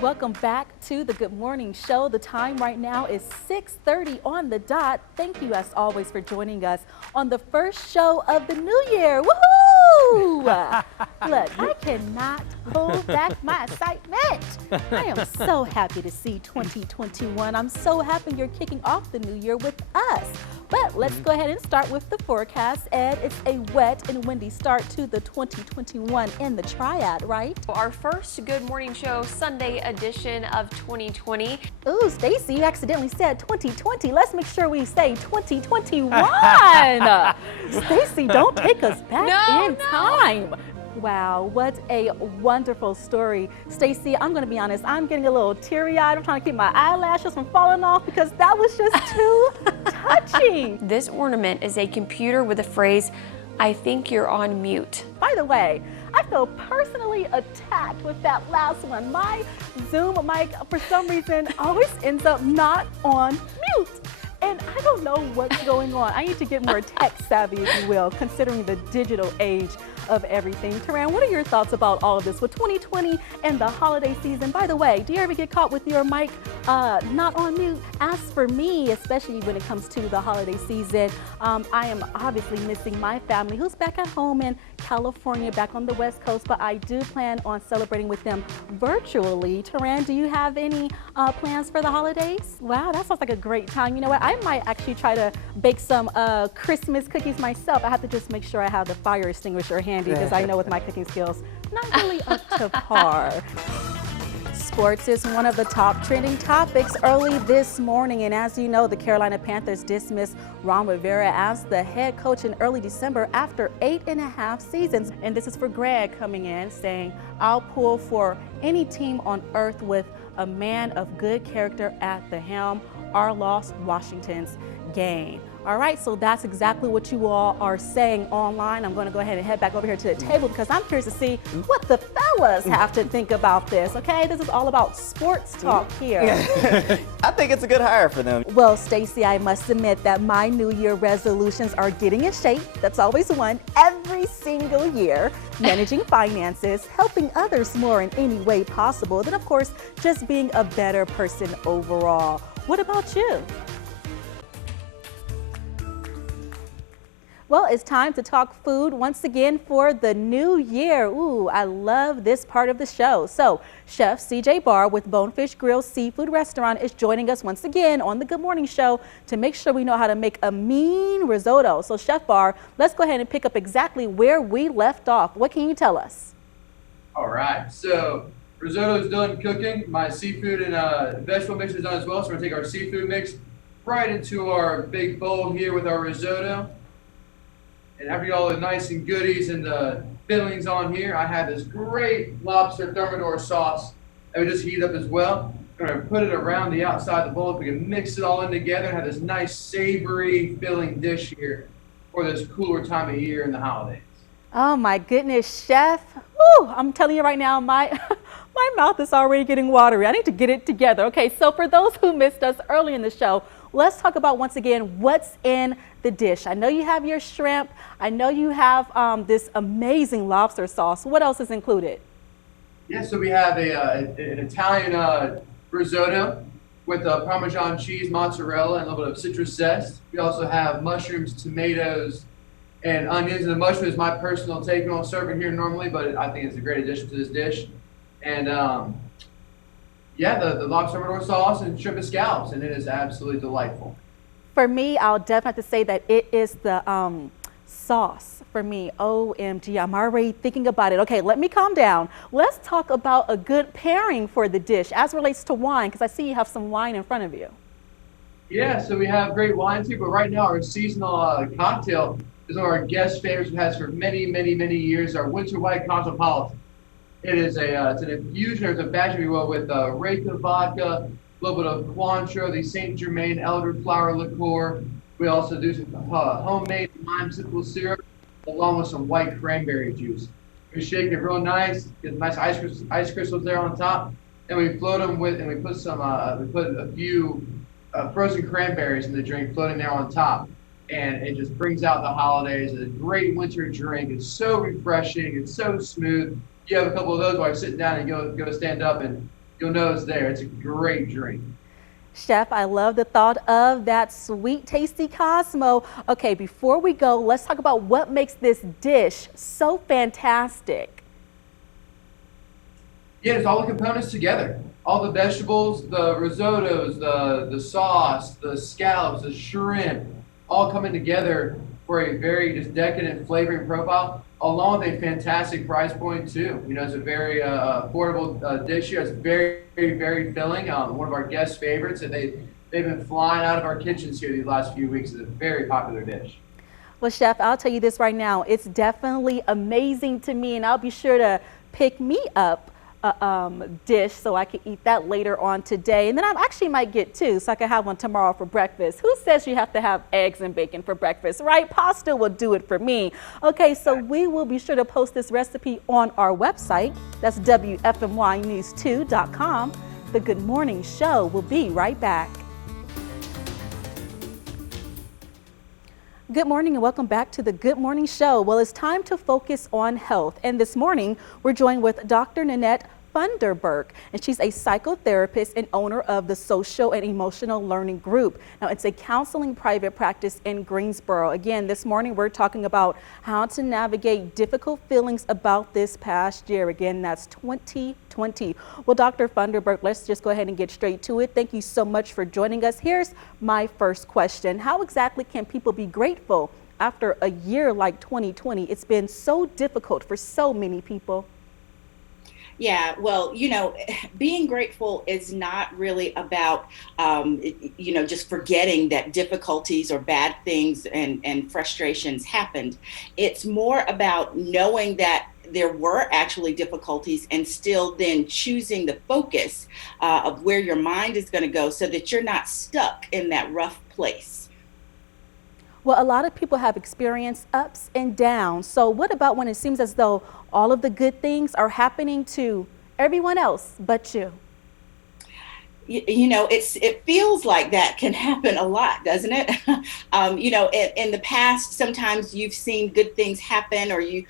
Welcome back to the Good Morning Show. The time right now is 6:30 on the dot. Thank you as always for joining us on the first show of the new year. Woohoo! Look, I cannot hold back my excitement. I am so happy to see 2021. I'm so happy you're kicking off the new year with us. But let's go ahead and start with the forecast. Ed, it's a wet and windy start to the 2021 in the Triad, right? Our first Good Morning Show Sunday edition of 2020. Ooh, Stacy, you accidentally said 2020. Let's make sure we say 2021. Stacy, don't take us back in time. Wow, what a wonderful story. Stacy, I'm going to be honest, I'm getting a little teary-eyed. I'm trying to keep my eyelashes from falling off because that was just too touching. This ornament is a computer with the phrase, "I think you're on mute." By the way, I feel personally attacked with that last one. My Zoom mic, for some reason, always ends up not on mute. And I don't know what's going on. I need to get more tech savvy, if you will, considering the digital age of everything. Taran, what are your thoughts about all of this with 2020 and the holiday season? By the way, do you ever get caught with your mic not on mute? As for me, especially when it comes to the holiday season, I am obviously missing my family who's back at home in California, back on the West Coast, but I do plan on celebrating with them virtually. Taran, do you have any plans for the holidays? Wow, that sounds like a great time. You know what? I might actually try to bake some Christmas cookies myself. I have to just make sure I have the fire extinguisher handy because I know with my cooking skills, not really up to par. Sports is one of the top trending topics early this morning, and as you know, the Carolina Panthers dismissed Ron Rivera as the head coach in early December after 8.5 seasons. And this is for Greg coming in saying, "I'll pull for any team on earth with a man of good character at the helm. Our loss, Washington's gain." All right, so that's exactly what you all are saying online. I'm going to go ahead and head back over here to the table because I'm curious to see what the fellas have to think about this, okay? This is all about sports talk here. I think it's a good hire for them. Well, Stacy, I must admit that my New Year resolutions are getting in shape. That's always one every single year. Managing finances, helping others more in any way possible, then of course, just being a better person overall. What about you? Well, it's time to talk food once again for the new year. Ooh, I love this part of the show. So, Chef CJ Barr with Bonefish Grill Seafood Restaurant is joining us once again on the Good Morning Show to make sure we know how to make a mean risotto. So, Chef Barr, let's go ahead and pick up exactly where we left off. What can you tell us? All right, so risotto is done cooking. My seafood and vegetable mix is done as well. So we're gonna take our seafood mix right into our big bowl here with our risotto. And after you get all the nice and goodies and the fillings on here, I have this great lobster thermidor sauce that we just heat up as well. I'm gonna put it around the outside of the bowl. If we can mix it all in together and have this nice savory filling dish here for this cooler time of year in the holidays. Oh my goodness, Chef. Woo, I'm telling you right now, my mouth is already getting watery. I need to get it together. Okay, so for those who missed us early in the show, let's talk about once again what's in the dish. I know you have your shrimp. I know you have this amazing lobster sauce. What else is included? Yeah, so we have an Italian risotto with Parmesan cheese, mozzarella, and a little bit of citrus zest. We also have mushrooms, tomatoes, and onions. And the mushroom is my personal take. We don't serve it here normally, but I think it's a great addition to this dish. And yeah, the lobster thermidor sauce and shrimp and scallops, and it is absolutely delightful. For me, I'll definitely have to say that it is the sauce for me. OMG, I'm already thinking about it. Okay, let me calm down. Let's talk about a good pairing for the dish as relates to wine, because I see you have some wine in front of you. Yeah, so we have great wines here, but right now our seasonal cocktail is one of our guest favorites we've had for many, many, many years, our Winter White Cosmopolitan. It is it's an infusion, or it's a batch, if you will, with Reyka vodka, a little bit of Cointreau, the Saint Germain elderflower liqueur. We also do some homemade lime-sickle syrup, along with some white cranberry juice. We shake it real nice, get nice ice crystals there on top, and we float them with, and we put some, we put a few frozen cranberries in the drink, floating there on top, and it just brings out the holidays. It's a great winter drink. It's so refreshing. It's so smooth. You have a couple of those while you're sitting down and go stand up and you'll know it's there. It's a great drink. Chef, I love the thought of that sweet, tasty Cosmo. Okay, before we go, let's talk about what makes this dish so fantastic. Yeah, it's all the components together. All the vegetables, the risottos, the sauce, the scallops, the shrimp, all coming together for a very just decadent flavoring profile, along with a fantastic price point too. You know, it's a very affordable dish here. It's very, very filling. One of our guest favorites that they've been flying out of our kitchens here these last few weeks. It's a very popular dish. Well, Chef, I'll tell you this right now. It's definitely amazing to me, and I'll be sure to pick me up a dish so I can eat that later on today. And then I actually might get two so I can have one tomorrow for breakfast. Who says you have to have eggs and bacon for breakfast, right? Pasta will do it for me. Okay, so we will be sure to post this recipe on our website. That's WFMYnews2.com. The Good Morning Show will be right back. Good morning and welcome back to the Good Morning Show. Well, it's time to focus on health. And this morning, we're joined with Dr. Nanette Funderburk, and she's a psychotherapist and owner of the Social and Emotional Learning Group. Now, it's a counseling private practice in Greensboro. Again, this morning, we're talking about how to navigate difficult feelings about this past year. Again, that's 2020. Well, Dr. Funderburk, let's just go ahead and get straight to it. Thank you so much for joining us. Here's my first question. How exactly can people be grateful after a year like 2020? It's been so difficult for so many people. Yeah, well, being grateful is not really about, just forgetting that difficulties or bad things and frustrations happened. It's more about knowing that there were actually difficulties and still then choosing the focus of where your mind is going to go so that you're not stuck in that rough place. Well, a lot of people have experienced ups and downs. So what about when it seems as though all of the good things are happening to everyone else but you? It feels like that can happen a lot, doesn't it? In the past, sometimes you've seen good things happen, or you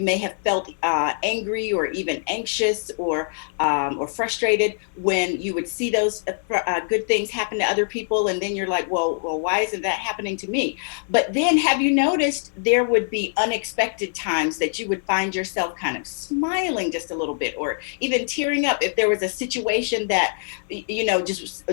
may have felt angry or even anxious or frustrated when you would see those good things happen to other people, and then you're like, well, why isn't that happening to me? But then, have you noticed there would be unexpected times that you would find yourself kind of smiling just a little bit, or even tearing up if there was a situation that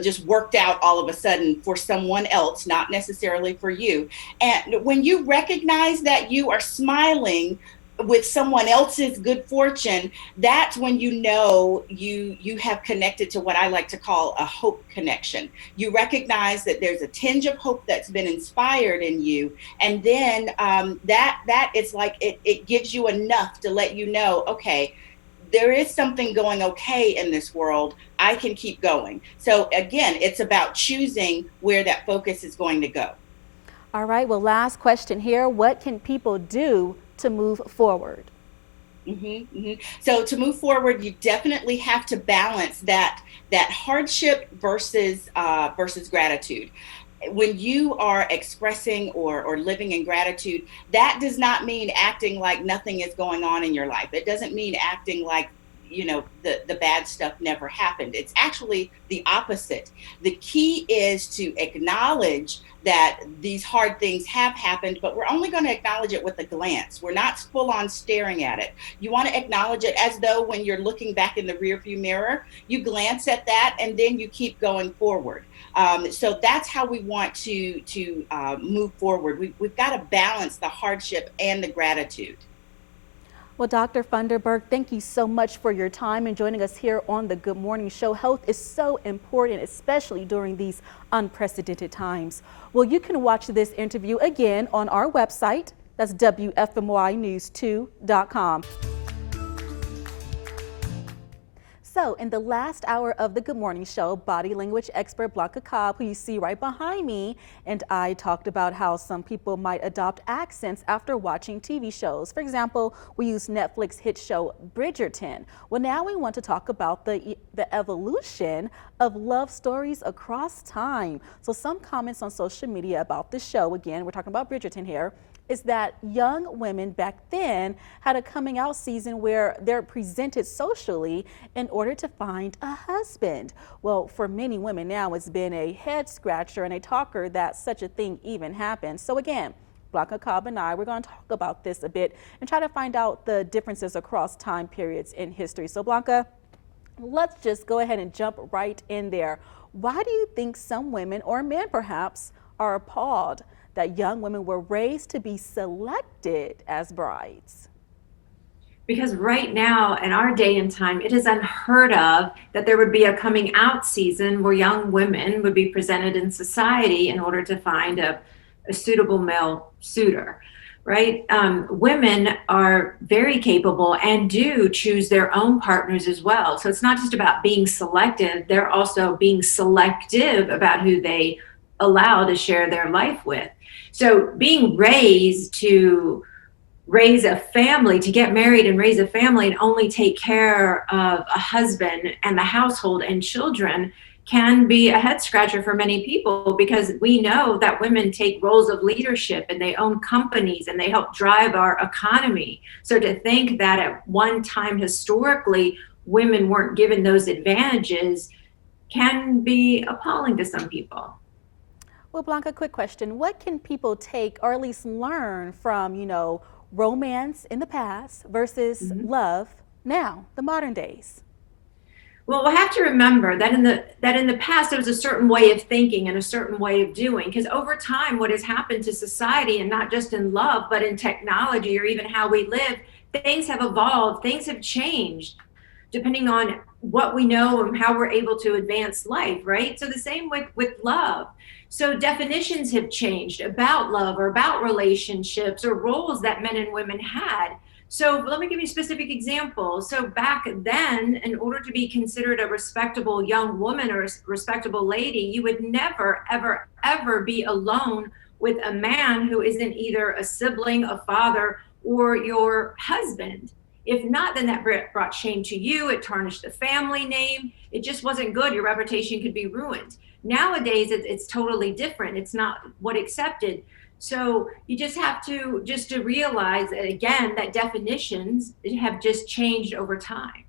just worked out all of a sudden for someone else, not necessarily for you. And when you recognize that you are smiling with someone else's good fortune, that's when you know you have connected to what I like to call a hope connection. You recognize that there's a tinge of hope that's been inspired in you, and then that it's like it gives you enough to let you know, okay, there is something going okay in this world. I can keep going. So again, it's about choosing where that focus is going to go. All right, well, last question here. What can people do to move forward? So to move forward, you definitely have to balance that hardship versus gratitude. When you are expressing or living in gratitude, that does not mean acting like nothing is going on in your life. It doesn't mean acting like the bad stuff never happened. It's actually the opposite. The key is to acknowledge that these hard things have happened, but we're only going to acknowledge it with a glance. We're not full on staring at it. You want to acknowledge it as though when you're looking back in the rearview mirror, you glance at that and then you keep going forward. So that's how we want to move forward. We've got to balance the hardship and the gratitude. Well, Dr. Funderburk, thank you so much for your time and joining us here on the Good Morning Show. Health is so important, especially during these unprecedented times. Well, you can watch this interview again on our website. That's WFMYnews2.com. So in the last hour of the Good Morning Show, body language expert Blanca Cobb, who you see right behind me, and I talked about how some people might adopt accents after watching TV shows. For example, we use Netflix hit show Bridgerton. Well, now we want to talk about the evolution of love stories across time. So some comments on social media about the show, again, we're talking about Bridgerton here. is that young women back then had a coming out season where they're presented socially in order to find a husband. Well, for many women now, it's been a head scratcher and a talker that such a thing even happened. So again, Blanca Cobb and I, we're going to talk about this a bit and try to find out the differences across time periods in history. So Blanca, let's just go ahead and jump right in there. Why do you think some women, or men perhaps, are appalled that young women were raised to be selected as brides? Because right now, in our day and time, it is unheard of that there would be a coming out season where young women would be presented in society in order to find a suitable male suitor, right? Women are very capable and do choose their own partners as well. So it's not just about being selective, they're also being selective about who they allow to share their life with. So being raised to raise a family, to get married and raise a family and only take care of a husband and the household and children can be a head scratcher for many people, because we know that women take roles of leadership and they own companies and they help drive our economy. So to think that at one time historically women weren't given those advantages can be appalling to some people. Well, Blanca, quick question. What can people take or at least learn from, romance in the past versus love now, the modern days? Well, we'll have to remember that in the past, there was a certain way of thinking and a certain way of doing, because over time, what has happened to society, and not just in love, but in technology or even how we live, things have evolved, things have changed, depending on what we know and how we're able to advance life, right? So the same with love. So definitions have changed about love or about relationships or roles that men and women had. So let me give you a specific example. So back then, in order to be considered a respectable young woman or a respectable lady, you would never, ever, ever be alone with a man who isn't either a sibling, a father, or your husband. If not, then that brought shame to you. It tarnished the family name. It just wasn't good. Your reputation could be ruined. Nowadays, it's totally different. It's not what accepted. So you just have to realize that, again, that definitions have just changed over time.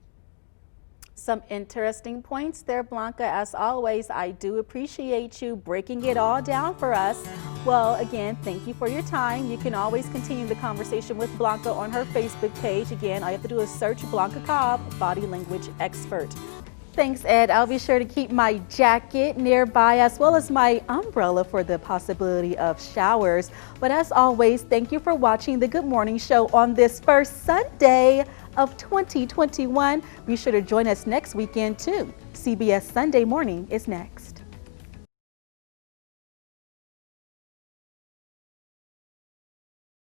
Some interesting points there, Blanca. As always, I do appreciate you breaking it all down for us. Well, again, thank you for your time. You can always continue the conversation with Blanca on her Facebook page. Again, all you have to do is search Blanca Cobb, body language expert. Thanks, Ed. I'll be sure to keep my jacket nearby as well as my umbrella for the possibility of showers. But as always, thank you for watching the Good Morning Show on this first Sunday of 2021. Be sure to join us next weekend too. CBS Sunday Morning is next.